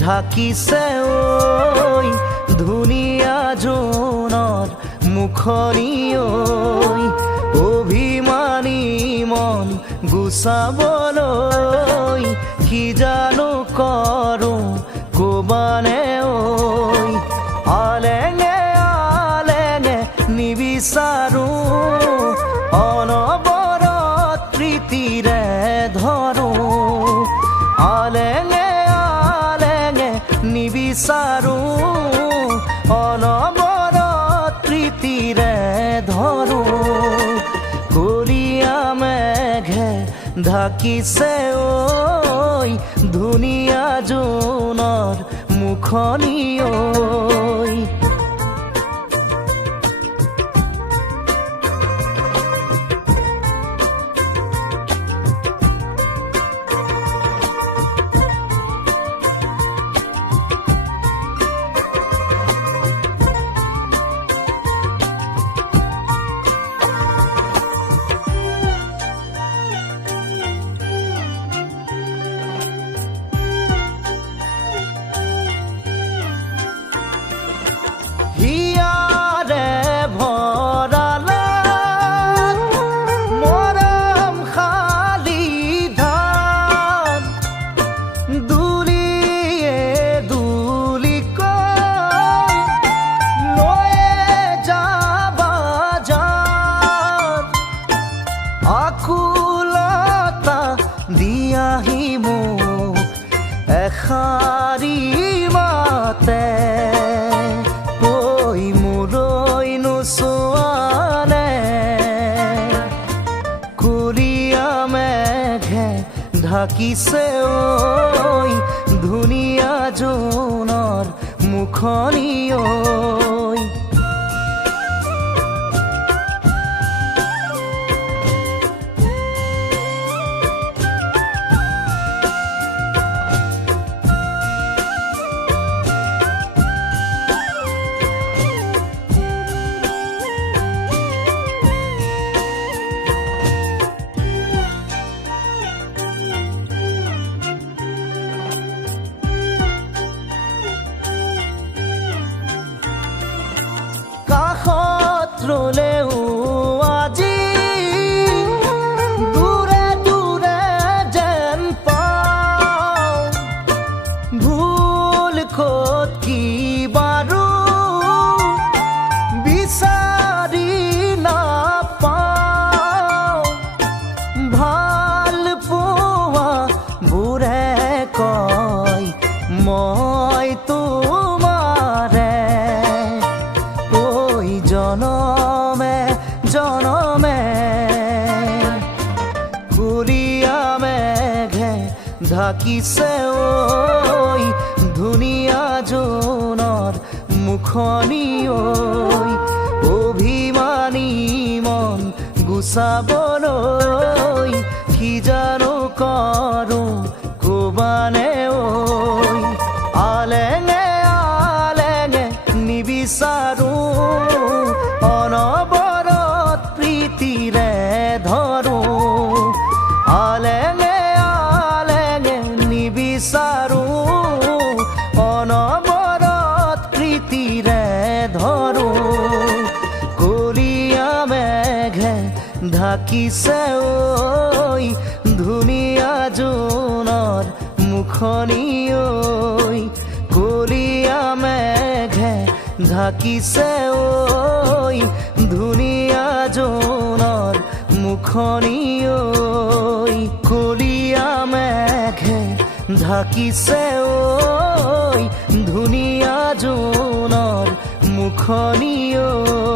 ঢাকিছে ঐ ধুনীয়া জোনৰ মুখনি ঐ অভিমানী মন গুচাবলৈ কি জানো কৰোঁ ক'বানে ঐ আলেঙে আলেঙে নিবিচাৰোঁ অনবৰত প্ৰীতিৰে ধৰোঁ আলেঙে আলেঙে নিবিচাৰোঁ অনবৰত প্ৰীতিৰে ধৰোঁ কলীয়া মেঘে ঢাকিছে ঐ ধুনীয়া জোনৰ মুখনি ঐ হিয়াৰে ভৰালা মৰম খালি ধান দুলিয়ে দুলিকৈ লৈয়ে যাবা যান আকুলতা দিয়াহি মোক এষাৰি মাতে কলীয়া মেঘে ঢাকিছে ঐ ধুনীয়া জোনৰ মুখনি ঐ ৰলেও আজি দূৰে দূৰে যেন পাওঁ ভুল ক'ত কি বাৰু বিচাৰি নাপাওঁ ভাল পোৱা বোৰে কয় মই তোমাৰে জনমে জনমে কলীয়া মেঘে ঢাকিছে ঐ ধুনীয়া জোনৰ মুখনি ঐ অভিমানী মন গুচাবলৈ কি জানো কৰোঁ ক'বানে ঐ আলেঙে আলেঙে নিবিচাৰোঁ অনবৰত প্ৰীতিৰে ধৰোঁ আলেঙে আলেঙে নিবিচাৰোঁ অনবৰত প্ৰীতিৰে ধৰোঁ কলীয়া মেঘে ঢাকিছে ঐ ধুনীয়া জোনৰ মুখনি ঐ কলীয়া মেঘে ঢাকিছে ঐ ধুনীয়া জোনৰ মুখনি ঐ কলীয়া মেঘে ঢাকিছে ঐ ধুনীয়া জোনৰ মুখনি ঐ